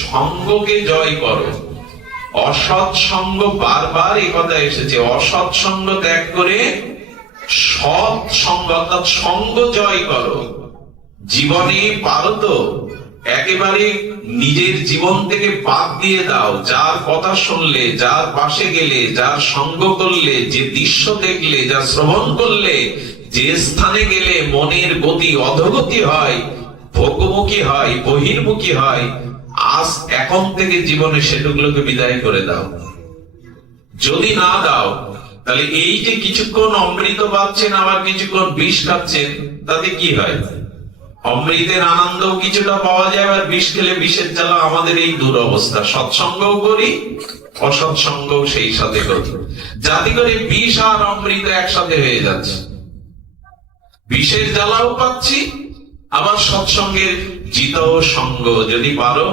সঙ্গকে জয় করো। অসৎ সঙ্গ বারবার এই কথা এসেছে। অসৎ সঙ্গ ত্যাগ করে সৎ সঙ্গ অর্থাৎ সঙ্গ জয় করো। জীবনে পারো তো? একেবারে নিজের জীবন থেকে বাদ দিয়ে দাও। যার কথা শুনলে, যার পাশে গেলে, যার সঙ্গ করলে, যে দৃশ্য দেখলে, যা শ্রবণ করলে, যে স্থানে গেলে মনের গতি অধগতি হয়, ভোগমুখী হয়, বহির্মুখী হয় আজ এখন থেকে জীবনে সেগুলোকে বিদায় করে দাও। যদি না দাও, তাহলে এই যে কিছুক্ষণ অমৃত পাচ্ছেন, আবার কিছুক্ষণ বিষ খাচ্ছেন, তাতে কি হয়? অমৃতের আনন্দ কিছুটা পাওয়া যায় আর বিষ খেলে বিষের জ্বালা আমাদের এই দুরবস্থা। সৎসঙ্গও করি, অসৎসঙ্গও সেই সাথে করি। যাতে করে বিষ আর অমৃত একসাথে হয়ে যাচ্ছে। বিষের জ্বালাও পাচ্ছি, আবার সৎসঙ্গের জিত সঙ্গ যদি পারো,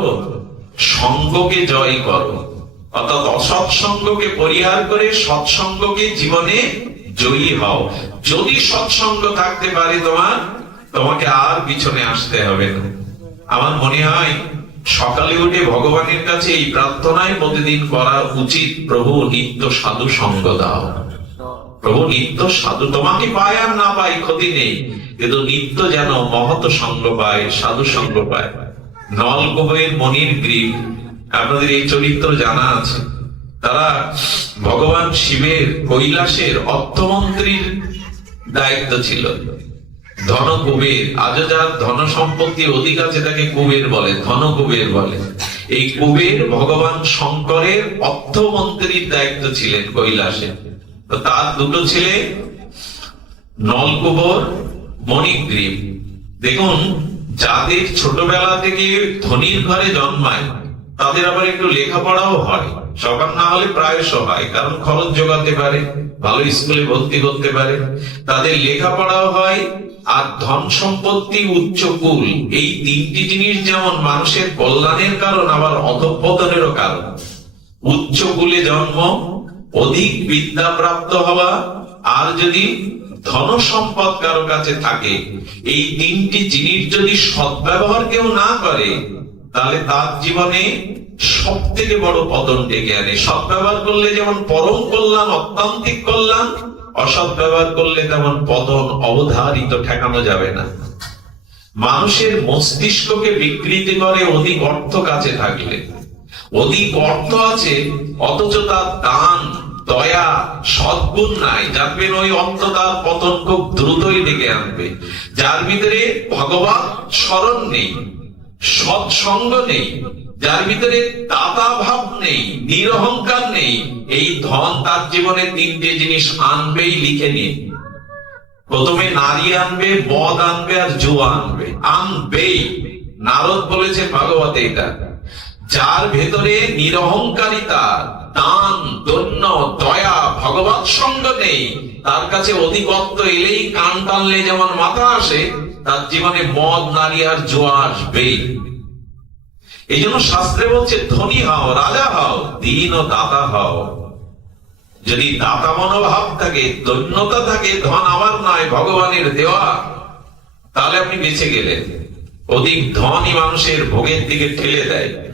সঙ্গকে জয় করো। অর্থাৎ অসৎসঙ্গকে পরিহার করে সৎসঙ্গকে জীবনে জয়ী হও। যদি সৎসঙ্গ থাকতে পারে তোমার, তোমাকে আর পিছনে আসতে হবে না। আমার মনে হয়, সকালে উঠে ভগবানের কাছে এই প্রার্থনায় প্রতিদিন করা উচিত। প্রভু নিত্য সাধু সঙ্গ দাও। প্রভু, নিত্য সাধু, তোমাকে পায় আর না পাই, ক্ষতি নেই। কিন্তু নিত্য যেন মহৎ সঙ্গ পায়, সাধু সঙ্গ পায়। নলকোবের মনির গ্রীব, আপনাদের এই চরিত্র জানা আছে। তারা ভগবান শিবের, কৈলাসের অর্থমন্ত্রীর দায়িত্ব ছিল। ধন কুবের আজও যার ধন সম্পত্তি অধিক আছে তাকে কুবের বলে, ধন কুবের বলে। এই কুবের ভগবান শঙ্করের অর্থমন্ত্রীর দায়িত্ব ছিলেন কৈলাসে তো তার দুটো ছেলে, নলকুবর মণিগ্রীব দেখুন, যাদের ছোটবেলা থেকে ধনির ঘরে জন্মায়, তাদের আবার একটু লেখাপড়াও হয়। সবার না হলে প্রায়শ হয়, কারণ খরচ যোগাতে পারে, ভালো স্কুলে ভর্তি করতে পারে। তাদের লেখাপড়াও হয়, আর ধন সম্পত্তি উচ্চ কুল। এই তিনটি জিনিস যেমন মানুষের কল্যাণের কারণ, আবার অধঃপতনেরও কারণ। উচ্চ কুলে জন্ম অধিক বিদ্যা প্রাপ্ত হওয়া আর যদি ধন সম্পদ কারও কাছে থাকে, এই তিনটি জিনিস যদি সদ্ব্যবহার কেউ না করে, তাহলে তার জীবনে সব থেকে বড় পতন ডেকে আনে। সদ্ব্যবহার করলে যেমন পরম কল্যাণ, অত্যান্তিক কল্যাণ অসৎ ব্যবহার করলে তেমন পতন অবধারিত ঠেকানো যাবে না। মানুষের মস্তিষ্ককে বিকৃতি করে অধিক অর্থ কাছে থাকলে। অধিক অর্থ আছে, অথচ তার দান, দয়া, সদ্গুণ নাই। জানবেন ওই অর্থ তার পতন খুব দ্রুতই ডেকে আনবে। যার ভিতরে ভগবান স্মরণ নেই, সৎসঙ্গ নেই, যার ভিতরে দাতা ভাব নেই, নিরহংকার নেই, এই ধন তার জীবনে তিনটে জিনিস আনবেই, লিখে নিয়ে। প্রথমে নারী আনবে বদ আনবে আর জুয়া আনবে। আনবেই। নারদ বলেছে ভাগবতে এটা যার ভেতরে নিরহংকারিতা, দান, দন্য, দয়া ভগবত সঙ্গ নেই, তার কাছে অধিকত্ব এলেই কান টানলে যেমন মাথা আসে, তার জীবনে মদ, নারী আর জোয়া আসবেই। এই জন্য শাস্ত্রে বলছে, ধনী হও, রাজা হও, দিন ও দাতা হও। যদি দাতা মনোভাব থাকে, দৈন্যতা থাকে, ধন আমার নয়, ভগবানের দেওয়া, তাহলে আপনি বেঁচে গেলেন। অধিক ধনই মানুষের ভোগের দিকে ঠেলে দেয়।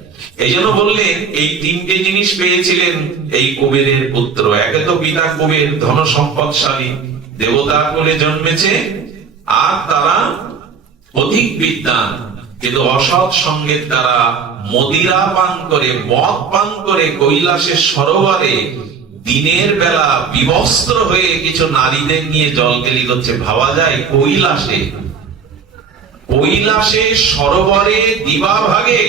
এই জন্য বললেন এই তিনটে জিনিস পেয়েছিলেন এই কুবেরের পুত্র। একে তো পিতা কুবের ধন সম্পদশালী দেবতা কোলে জন্মেছে, আর তারা অধিক বিদ্যান। কিন্তু অসৎ সঙ্গের দ্বারা মদিরা পান করে, মদ পান করে কৈলাসের সরোবরে দিনের বেলা বিবস্ত্র হয়ে কিছু নারীদের নিয়ে জল গেলি করছে। ভাবা যায় কৈলাসে। কৈলাসে সরোবরে দিবা ভাগে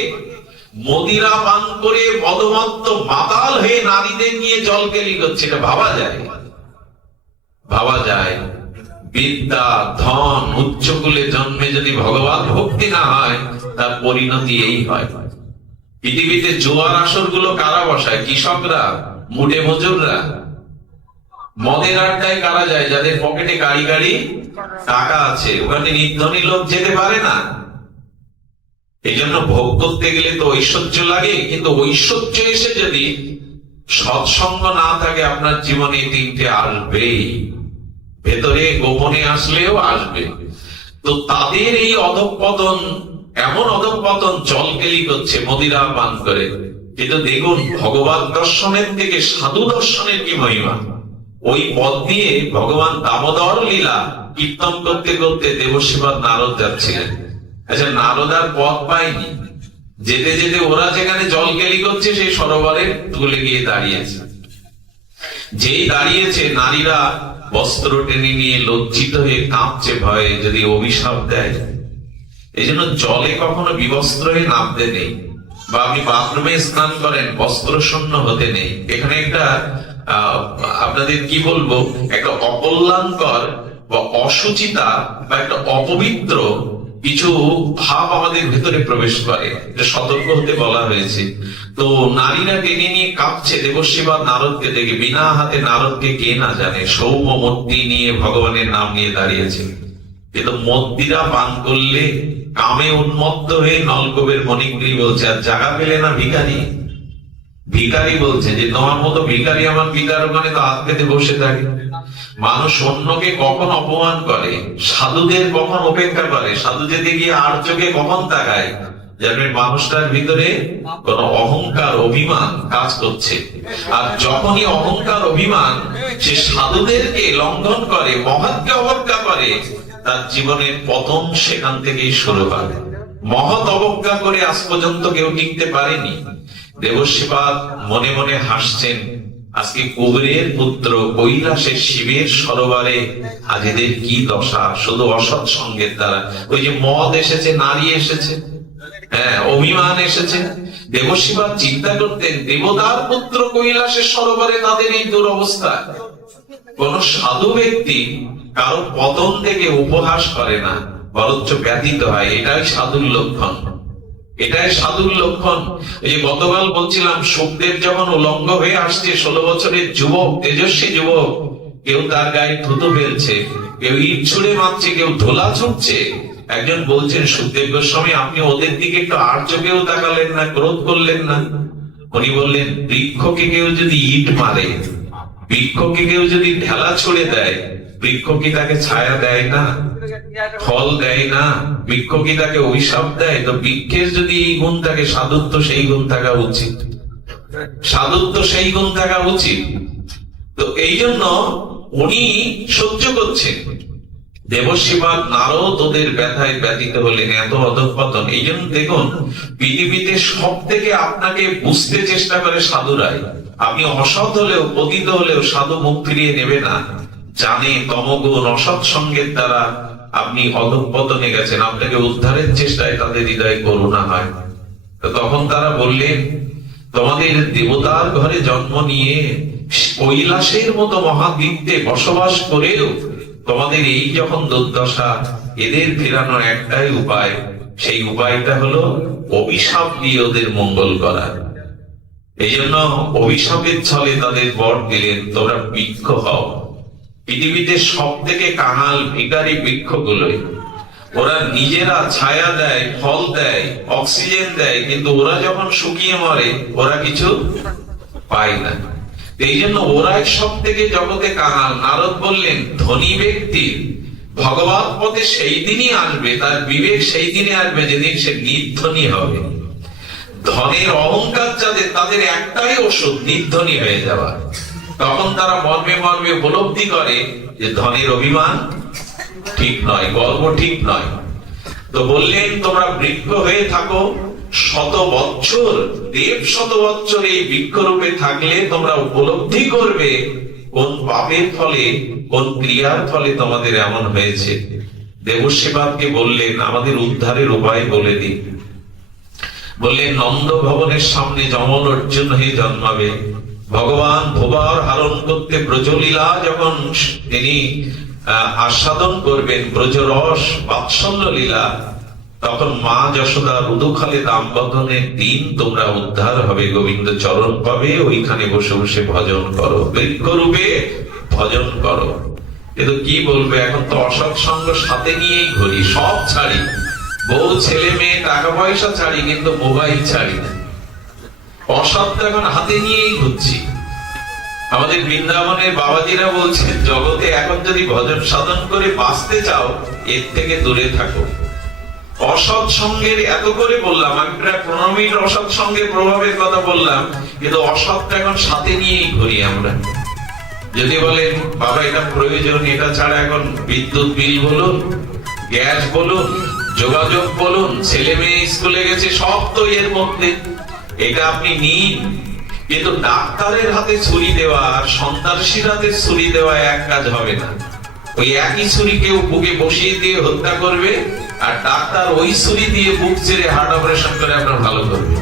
মদিরা পান করে মদমত্ত মাতাল হয়ে নারীদের নিয়ে জল গেলি করছে এটা ভাবা যায়? ভাবা যায়। বিদ্যা, ধন, উচ্চকুলে জন্মে যদি ভগবান ভক্তি না হয়, তার পরিণতি এই হয়। পৃথিবীতে জোয়ার আসরগুলো কারা বসায়? কৃষকরা, মুটে মজুররা। মদের আড্ডায় কারা যায়? যাদের পকেটে গাড়ি গাড়ি, টাকা আছে। ওখানে নির্ধনী লোক যেতে পারে না। এই জন্য ভোগ করতে গেলে তো ঐশ্বর্য লাগে, কিন্তু ঐশ্বর্য এসে যদি সৎসঙ্গ না থাকে, আপনার জীবনে তিনটে আসবেই। ভেতরে গোপনে আসলেও আসবে। তো তাদের এই অধঃপতন, এমন অধঃপতন জল কেলি করছে, মদিরা পান করে। কিন্তু দেখুন, ভগবান দর্শনের থেকে সাধু দর্শনের কি মহিমা? ওই পথ দিয়ে ভগবান দামোদর লীলা কীর্তন করতে করতে দেবশিবাদ নারদ যাচ্ছিলেন। আচ্ছা নারদ আর পথ পায়নি। যেতে যেতে ওরা যেখানে জল কেলি করছে, সেই সরোবরে তুলে গিয়ে দাঁড়িয়েছে। যেই দাঁড়িয়েছে, নারীরা বস্ত্র টেনে নিয়ে লজ্জিত হয়ে কাঁপছে ভয়ে, যদি অভিশাপ দেয়। এই জন্য জলে কখনো বিবস্ত্র হয়ে নামতে নেই, বা আপনি বাথরুমে স্নান করেন বস্ত্র শূন্য হতে নেই। এখানে একটা আপনাদের কি বলব, একটা অকল্যাণকর বা অসুচিতা বা একটা অপবিত্র কিছু ভাব আমাদের ভেতরে প্রবেশ করে। সতর্ক হতে বলা হয়েছে। তো নারীরা টেনে নিয়ে কাঁপছে দেবশিবা নারদকে দেখে। বিনা হাতে নারদকে কে না জানে সৌম মূর্তি নিয়ে ভগবানের নাম নিয়ে দাঁড়িয়েছে। কিন্তু মন্দিরা পান করলে কামে উন্মত্ত হয়ে নলকবের মণিগ্রী বলছে, আর জায়গা পেলে না ভিখারি? ভিখারি বলছে যে, তোমার মতো ভিকারি আমার ভিকার মানে তো হাত পেতে বসে থাকে। মানুষ অন্যকে কখন অপমান করে? সাধুদের কখন উপেক্ষা করে? সাধু যেতে গিয়ে আর চোখে কখন তাকায়? জানবেন মানুষটার ভিতরে কোন অহংকার, অভিমান কাজ করছে। আর যখনই অহংকার, অভিমান সে সাধুদেরকে লঙ্ঘন করে মহাত্কে অবজ্ঞা করে, তার জীবনের পতন সেখান থেকেই শুরু হয়। মহৎ অবজ্ঞা করে আজ পর্যন্ত কেউ টিকতে পারেনি। দেবশিবাদ মনে মনে হাসছেন আজকে কুবেরের পুত্র কৈলাসের শিবের সরোবরে আজ এদের কি দশা? শুধু অসৎ সঙ্গের দ্বারা। ওই যে মদ এসেছে, নারী এসেছে হ্যাঁ অভিমান এসেছে। দেবশিবাদ চিন্তা করতেন, দেবতার পুত্র কৈলাসের সরোবরে তাদের এই দুরবস্থা। কোন সাধু ব্যক্তি কারও পতন থেকে উপহাস করে না, বরঞ্চ ব্যতীত হয়। এটাই সাধুর লক্ষণ। এটাই সাধুর লক্ষণ। এই গতকাল বলছিলাম, সুখদেব যখন উলঙ্গ হয়ে আসছে, ষোলো বছরের যুবক, তেজস্বী যুবক, কেউ তার গায়ে থুতু ফেলছে, কেউ ইট ছুড়ে মারছে, কেউ ধোলা ছুটছে একজন বলছেন, সুখদেব গোস্বামী, আপনি ওদের দিকে একটু আর চোখেও তাকালেন না, ক্রোধ করলেন না। উনি বললেন, বৃক্ষকে কেউ যদি ইট মারে, বৃক্ষকে কেউ যদি ঢেলা ছুড়ে দেয়, বৃক্ষ কি তাকে ছায়া দেয় না? ফল দেয় না বৃক্ষ কি তাকে অভিশাপ দেয়, তো বৃক্ষের যদি এই গুণ থাকে, সাধুত্ব সেই গুণ থাকা উচিত। সাধুত্ব সেই গুণ থাকা উচিত। তো এই জন্য উনি সহ্য করছেন। দেবশিবাদ নারদ ওদের ব্যথায় ব্যতীত হলেন, এত অধঃপতন। এই জন্য দেখুন, পৃথিবীতে সব থেকে আপনাকে বুঝতে চেষ্টা করে সাধুরাই। আপনি অসৎ হলেও, পতিত হলেও সাধু মুখ ফিরিয়ে নেবে না। জানে তমগুণ অসৎ সঙ্গের দ্বারা আপনি অধঃপতনে গেছেন, আপনাকে উদ্ধারের চেষ্টায় তাদের হৃদয়ে করুণা হয়। তখন তারা বললেন, তোমাদের দেবতার ঘরে জন্ম নিয়ে কৈলাসের মতো মহাদ্বীপে বসবাস করেও তোমাদের এই যখন দুর্দশা, এদের ফেরানোর একটাই উপায়। সেই উপায়টা হলো অভিশাপ দিয়ে ওদের মঙ্গল করা। এই জন্য অভিশাপের ছলে তাদের বর দিলেন, তোমরা বৃক্ষ হও। পৃথিবীতে সব থেকে কাঙাল ভিকারি বৃক্ষগুলোই ওরা নিজেরা ছায়া দেয়, ফল দেয়, অক্সিজেন দেয়, কিন্তু ওরা যখন শুকিয়ে মরে, ওরা কিছু পায় না। এই জন্য ওরাই সব থেকে জগতে কাঙাল নারদ বললেন, ধনী ব্যক্তি, ভগবত পথে সেই দিনই আসবে, তার বিবেক সেই দিনে আসবে যেদিন সে নির্ধনী হবে। ধনের অহংকার যাদের, তাদের একটাই ওষুধ, নির্ধনী হয়ে যাওয়া। তখন তারা মর্মে মর্মে উপলব্ধি করে যে ধনের অভিমান ঠিক নয়, গর্ব ঠিক নয়। তো বললেন, তোমরা বৃক্ষ হয়ে থাকো, শত বৎসর দেব শত বৎসর এই বৃক্ষরূপে থাকলে তোমরা উপলব্ধি করবে কোন পাপের ফলে, কোন ক্রিয়ার ফলে তোমাদের এমন হয়েছে। দেবশিবাদকে বললেন, আমাদের উদ্ধারের উপায় বলে দিন বললেন, নন্দ ভবনের সামনে যমন অর্জুন হয়ে জন্মাবে। ভগবান ভোবার হারণ করতে ব্রজলীলা যখন তিনি আস্বাদন করবেন ব্রজরস বাৎসল্য লীলা, তখন মা যশোদা রুদুখালে দামবদনের দিন তোমরা উদ্ধার হবে, গোবিন্দ চরণ পাবে, ওইখানে বসে বসে ভজন করো। বৃক্ষ রূপে ভজন করো। কিন্তু কি বলবে, এখন তো অসৎ সঙ্গ সাথে নিয়েই ঘুরি সব ছাড়ি। বউ, ছেলে, মেয়ে, টাকা পয়সা ছাড়ি, কিন্তু মোবাইল ছাড়ি না। অসৎ তো এখন হাতে নিয়েই ঘুরছি। আমাদের বৃন্দাবনের বাবাজিরা বলছেন, জগতে এখন যদি ভজন সাধন করে বাঁচতে চাও, এর থেকে দূরে থাকো। অসৎ সঙ্গের এত করে বললাম, আমি প্রায় পনেরো অসৎ সঙ্গের প্রভাবের কথা বললাম, কিন্তু অসৎটা এখন সাথে নিয়েই ঘুরি আমরা। যদি বলেন, বাবা, এটা প্রয়োজন, এটা ছাড়া এখন বিদ্যুৎ বিল বলুন, গ্যাস বলুন, যোগাযোগ বলুন, ছেলে মেয়ে স্কুলে গেছে, সব তো এর মধ্যে। এটা আপনি নিন। কিন্তু ডাক্তারের হাতে ছুরি দেওয়া আর সন্ত্রাসীর হাতে ছুরি দেওয়া এক কাজ হবে না। ওই একই ছুরি কেউ বুকে বসিয়ে দিয়ে হত্যা করবে আর ডাক্তার ওই ছুরি দিয়ে বুক ছেড়ে হার্ট অপারেশন করে আপনার ভালো করবে।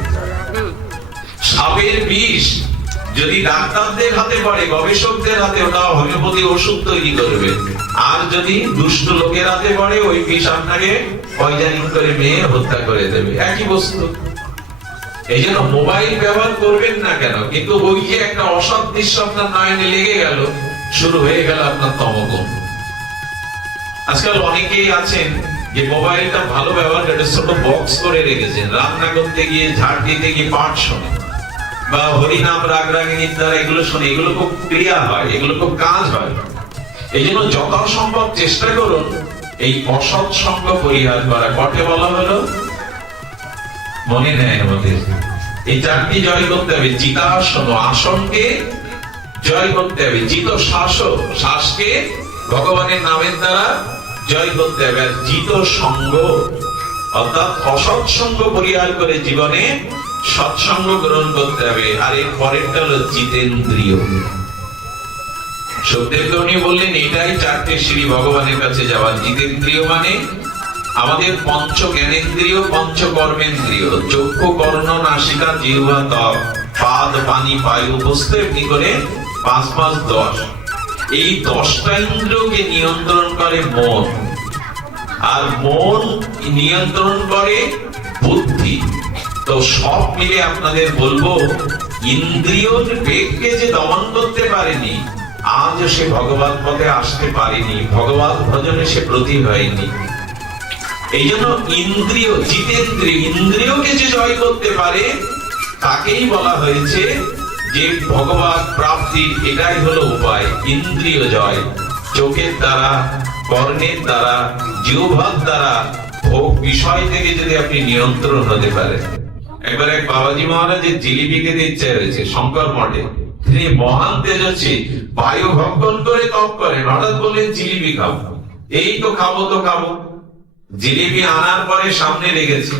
সাপের বিষ যদি ডাক্তারদের হাতে পড়ে, গবেষকদের হাতে ওটা হোমিওপ্যাথি ওষুধ তৈরি করবে। আর যদি দুষ্ট লোকের হাতে পড়ে, ওই বিষ আপনাকে পয়জানিং করে মেয়ে হত্যা করে দেবে। একই বস্তু। এই জন্য মোবাইল ব্যবহার করবেন না কেন? কিন্তু ওই যে একটা আপনার নয়নে লেগে গেল, শুরু হয়ে গেল আপনার আজকাল অনেকেই আছেন যে মোবাইলটা ভালো ব্যবহার ছোট বক্স করে রেখেছেন, রান্না করতে গিয়ে ঝাড় দিতে গিয়ে পাঠ শোনে, বা হরিনাম, রাগ রাগিনীর দ্বারা এগুলো শুনে, এগুলো খুব ক্রিয়া হয়, এগুলো খুব কাজ হয়। এই জন্য যথাসম্ভব চেষ্টা করুন, এই অসৎ সঙ্গ পরিহার করা। বলা হলো মনে নেয় আমাদের এই চারটি জয় করতে হবে চিতাসন আসনকে জয় করতে হবে। জিত শ্বাস শ্বাসকে ভগবানের নামের দ্বারা জয় করতে হবে। আর জিত সঙ্গ, অর্থাৎ অসৎ সঙ্গ পরিহার করে জীবনে সৎসঙ্গ গ্রহণ করতে হবে। আর এর পরেরটা হলো জিতেন্দ্রিয়। সুখদেব উনি বললেন, এটাই চারটে শ্রী ভগবানের কাছে যাওয়া। জিতেন্দ্রিয় মানে আমাদের পঞ্চ জ্ঞানেন্দ্রিয়, পঞ্চ কর্মেন্দ্রিয়। চক্ষু কর্ণ, নাসিকা, জিহ্বা ত্বক পাদ, পানি, বায়ু, বস্তু এমনি করে পাঁচ পাঁচ দশ। এই দশটা ইন্দ্রকে নিয়ন্ত্রণ করে মন। আর মন নিয়ন্ত্রণ করে বুদ্ধি। তো সব মিলে আপনাদের বলব, ইন্দ্রিয়র বেগকে যে দমন করতে পারেনি আজ সে ভগবান পথে আসতে পারেনি। ভগবান ভজনে সে প্রতি হয়নি। এই জন্য ইন্দ্রিয়, জিতেন্দ্রিয়, ইন্দ্রিয়কে যে জয় করতে পারে, তাকেই বলা হয়েছে যে ভগবান প্রাপ্তির এটাই হলো উপায়, ইন্দ্রিয় জয়। চোখের দ্বারা, কর্ণের দ্বারা, জিহ্বার দ্বারা ভোগ বিষয় থেকে যদি আপনি নিয়ন্ত্রণ হতে এক বাবাজি মহারাজের জিলিপি খেতে ইচ্ছা হয়েছে, শঙ্কর মঠে। তিনি মহান তেজস্বী, বায়ু ভক্ষণ করে তপ করেন, হঠাৎ বললেন, জিলিপি খাব এই তো খাব তো খাব। জিলিপি আনার পরে সামনে রেখেছে।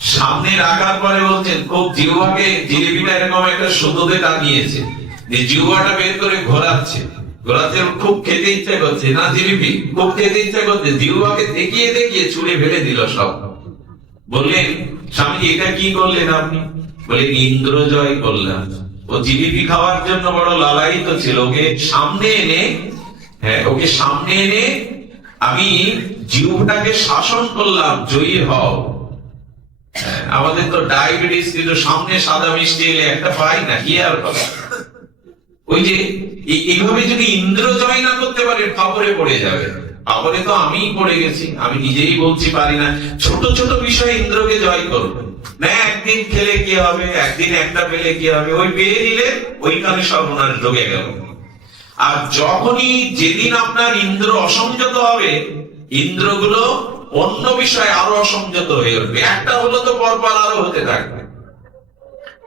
সামনে রাখার পরে বলছেন, খুব জিহুয়াকে জিলিপিটা এরকম একটা সুতোতে টাঙিয়েছে। যে জিহুয়াটা বের করে ঘোরাচ্ছে। খুব খেতে করছে। না জিলিপি, খুব খেতে করছে। জিহুয়াকে দেখিয়ে দেখিয়ে ফেলে দিল সব। বললেন স্বামী এটা কি করলেন আপনি? বললেন ইন্দ্র জয় করলাম। ও জিলিপি খাওয়ার জন্য বড় লালায়িত ছিল। ওকে সামনে এনে হ্যাঁ ওকে সামনে এনে আমি জিহ্বাটাকে শাসন করলাম, জয়ী হও। আমাদের তো ডায়াবেটিস, কিন্তু সামনে সাদা মিষ্টি এলে একটা পাই না, কি আর? ওই যে এইভাবে যদি ইন্দ্র জয় না করতে পারে, খবরে পড়ে যাবে। খবরে তো আমিই পড়ে গেছি, আমি নিজেই বলছি পারি না। ছোট ছোট বিষয়ে ইন্দ্রকে জয় করব না, একদিন খেলে কি হবে? একদিন একটা পেলে কি হবে? ওই পেয়ে নিলে ওইখানে সর্বনাশ ঢুকে গেল। আর যখনই যেদিন আপনার ইন্দ্র অসংযত হবে, ইন্দ্রগুলো অন্য বিষয়ে আরও অসংযত হয়ে উঠবে। একটা হলো তো পরপর আরও হতে থাকবে।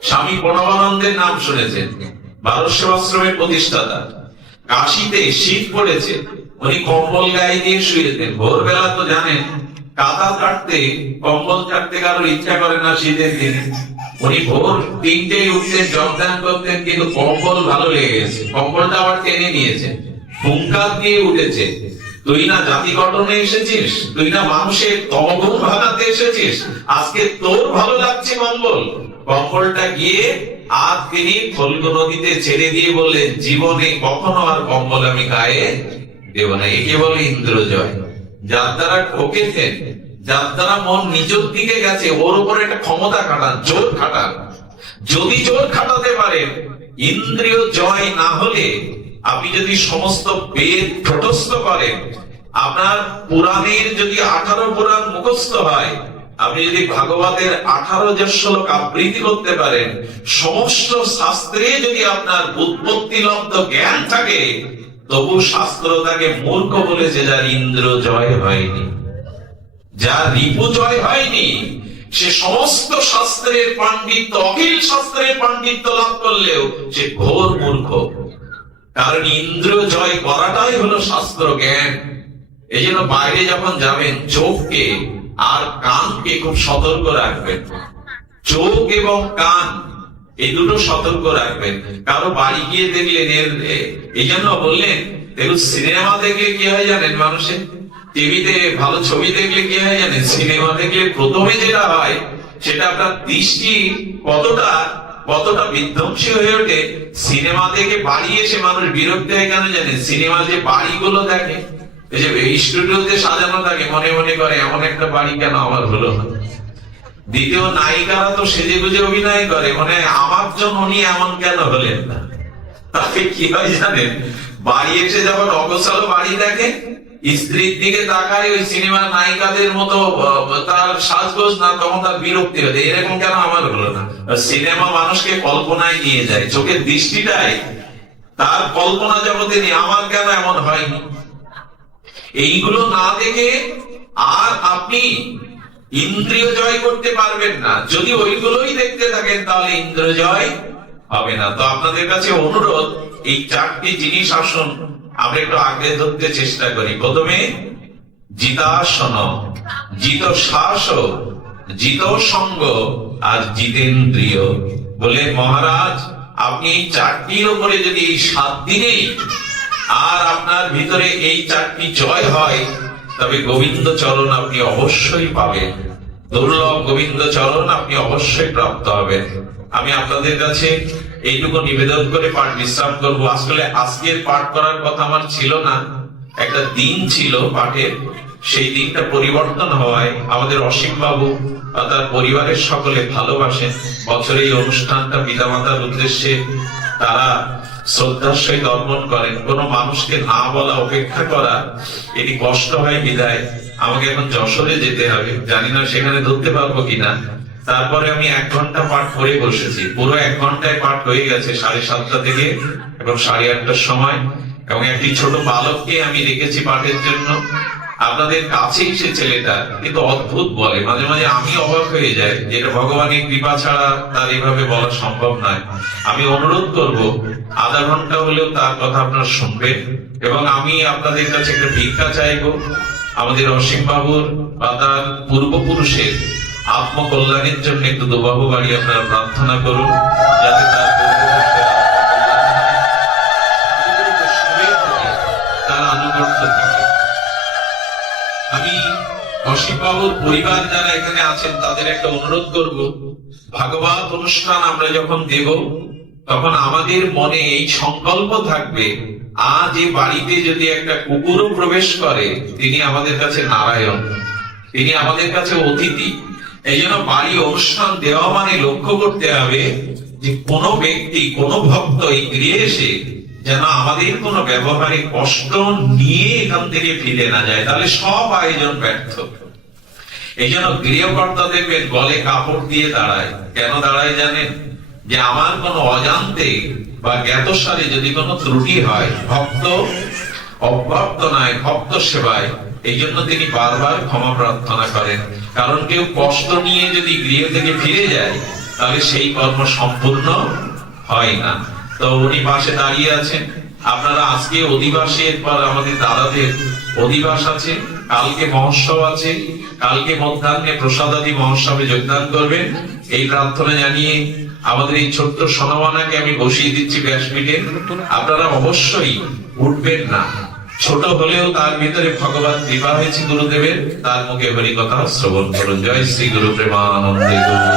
স্বামী প্রণবানন্দের নাম শুনেছেন বারস্য আশ্রমের প্রতিষ্ঠাতা। কাশিতে শীত পড়েছে, উনি কম্বল গায়ে দিয়ে শুয়েছেন। ভোরবেলা তো জানেন, কাঁথা কাটতে, কম্বল কাটতে কারোর ইচ্ছা করে না শীতের দিনে। উনি ভোর, তিনটে উঠতেন করতেন, কিন্তু কম্বল ভালো লেগে গেছে। কম্বলটা আবার টেনে হুঙ্কার দিয়ে উঠেছে। তুই না জাতি গঠনে এসেছিস? তুই না মানুষের তমগুণ ভাগাতে এসেছিস? আজকে তোর ভালো লাগছে কম্বল। কম্বলটা গিয়ে আর তিনি ফল্গু নদীতে ছেড়ে দিয়ে বললেন, জীবনে কখনো আর কম্বল আমি গায়ে দেব না। একে বলে ইন্দ্রজয়। যার দ্বারা ঠকেছেন যার দ্বারা মন নিজের দিকে গেছে, ওর উপরে একটা ক্ষমতা খাটান, জোর খাটান। যদি জোর খাটাতে পারেন ইন্দ্রিয় জয় না হলে আপনি যদি সমস্ত বেদ ঠটস্থ করেন, আপনার পুরাণের যদি আঠারো পুরাণ মুখস্থ হয়, আপনি যদি ভাগবতের আঠারো যে শ্লোক আবৃত্তি করতে পারেন, সমস্ত শাস্ত্রে যদি আপনার উৎপত্তি লব্ধ জ্ঞান থাকে, তবু শাস্ত্র তাকে মূর্খ বলেছে যার ইন্দ্র জয় হয়নি। যা রিপু জয় হয়নি, সে সমস্ত শাস্ত্রের পাণ্ডিত্য, অখিল শাস্ত্রের পাণ্ডিত্য লাভ করলেও সে ঘোর মূর্খ। কারণ ইন্দ্র জয় করাটাই হলো শাস্ত্র জ্ঞান। এই জন্য বাইরে যখন যাবেন, চোখকে আর কানকে খুব সতর্ক রাখবেন। চোখ এবং কান, এই দুটো সতর্ক রাখবেন। কারও বাড়ি গিয়ে দেখলেন এই জন্য বললেন, দেখুন, সিনেমা দেখলে কি হয় জানেন মানুষের টিভিতে ভালো ছবি দেখলে কি হয় জানেন? সিনেমা দেখলে প্রথমে যেটা হয়, সেটা আপনার দৃষ্টি কতটা কতটা বিধ্বংসী হয়ে ওঠে, সিনেমা দেখে বাড়ি এসে মানুষ বিরক্ত হয় কেন জানেন? সিনেমা যে বাড়িগুলো দেখে, এই যে স্টুডিওতে সাজানো থাকে, মনে মনে করে এমন একটা বাড়ি কেন আমার হলো দ্বিতীয় নায়িকারা তো সেজে গুজে অভিনয় করে মানে আমার জন্য উনি এমন কেন হলেন না? কি হয় জানেন? বাড়ি এসে যখন অগোছালো বাড়ি দেখে স্ত্রীর দিকে তাকায় ওই সিনেমার নায়িকাদের মতো তার সাজগোজ না, তখন তার বিরক্তি হতে এরকম কেন আমার হলো না? সিনেমা মানুষকে কল্পনায় নিয়ে যায়, চোখের দৃষ্টিটাই তার কল্পনা জগতে নিয়ে আমার কেন এমন হয়নি? এইগুলো না দেখে আর আপনি ইন্দ্রিয় জয় করতে পারবেন না। যদি ওইগুলোই দেখতে থাকেন, তাহলে ইন্দ্র জয় হবে না। তো আপনাদের কাছে অনুরোধ, এই চারটি জিনিস আসুন। আমরা একটু আগে ধরতে চেষ্টা করি। প্রথমে জিতাসন জিত শ্বাস জিত সঙ্গ, আর জিতেন্দ্রিয় বলে, মহারাজ, আপনি এই চারটির উপরে যদি এই সাত দিনেই আর আপনার ভিতরে এই চারটি জয় হয়, তবে গোবিন্দ চরণ আপনি অবশ্যই পাবেন। দুর্লভ গোবিন্দ চরণ আপনি অবশ্যই প্রাপ্ত হবেন। আমি আপনাদের কাছে এইটুকু নিবেদন করে পাঠ বিশ্রাম করব। আসলে আজকের পাঠ করার কথা আমার ছিল না। একটা দিন ছিল পাঠের। সেই দিনটা পরিবর্তন হওয়ায় আমাদের অসীম বাবু তার পরিবারের সকলে ভালোবাসেন বছরে এই অনুষ্ঠানটা পিতামাতার উদ্দেশ্যে তারা শ্রদ্ধার সহিত অর্পণ করেন। কোন মানুষকে না বলা, অপেক্ষা করা, এটি কষ্ট হয় বিদায়। আমাকে এখন যশোরে যেতে হবে। জানি না সেখানে ধরতে পারব কিনা। তারপরে আমি এক ঘণ্টা পাঠ করে বসেছি। পুরো এক ঘন্টায় পাঠ হয়ে গেছে সাড়ে সাতটা থেকে এবং সাড়ে আটটার সময়। এবং একটি ছোট বালককে আমি রেখেছি পাঠের জন্য। আপনাদের কাছেই সে ছেলেটা, কিন্তু অদ্ভুত বলে। মাঝে মাঝে আমি অবাক হয়ে যাই যে এটা ভগবানের কৃপা ছাড়া তার এভাবে বলা সম্ভব নয়। আমি অনুরোধ করব, আধা ঘণ্টা হলেও তার কথা আপনারা শুনবেন। এবং আমি আপনাদের কাছে একটা ভিক্ষা চাইব। আমাদের অসীম বাবুর বা তার পূর্বপুরুষের আত্মকল্যাণের জন্য একটু দুবাহু বাড়ি আপনারা প্রার্থনা করুন, যাতে পরিবার যারা এখানে আছেন, তাদের একটা অনুরোধ করব, ভাগবত অনুষ্ঠান আমরা যখন দেব, তখন আমাদের মনে এই সংকল্প থাকবে, আজ এই বাড়িতে যদি একটা কুকুরও প্রবেশ করে, তিনি আমাদের কাছে নারায়ণ, তিনি আমাদের কাছে অতিথি। এই জন্য বাড়ি অনুষ্ঠান দেওয়া মানে লক্ষ্য করতে হবে যে কোন ব্যক্তি, কোন ভক্ত এই গৃহে এসে যেন আমাদের কোনো ব্যবহারে কষ্ট নিয়ে এখান থেকে ফিরে না যায়। তাহলে সব আয়োজন ব্যর্থ। এই জন্য গৃহকর্তা দেখবেন গলে কাপড় দিয়ে দাঁড়ায়। কেন দাঁড়ায় জানেন? যে আমার কোনো অজান্তে বা জ্ঞাতসারে যদি কোনো ত্রুটি হয়, ভক্ত অভ্যর্থ নয় ভক্ত সেবায় এই জন্য তিনি বারবার ক্ষমা প্রার্থনা করেন। কারণ কেউ কষ্ট নিয়ে যদি গৃহ থেকে ফিরে যায়, তাহলে সেই কর্ম সম্পূর্ণ হয় না। তো উনি পাশে দাঁড়িয়ে আছেন। আপনারা আজকে অধিবাসের পর আমাদের দাদাদের অধিবাস আছে, কালকে মহোৎসব আছে, কালকে মধ্যাহ্নে প্রসাদাদি মহোৎসবে যোগদান করবেন এই প্রার্থনা জানিয়ে আমাদের এই ছোট্ট সোনামানাকে আমি বসিয়ে দিচ্ছি ব্যাসপিঠে আপনারা অবশ্যই উঠবেন না। ছোট হলেও তার ভিতরে ভগবান বিবাহ হয়েছে গুরুদেবের। তার মুখে হরি কথা শ্রবণ করুন। জয় শ্রী গুরু প্রেমানন্দে গুরু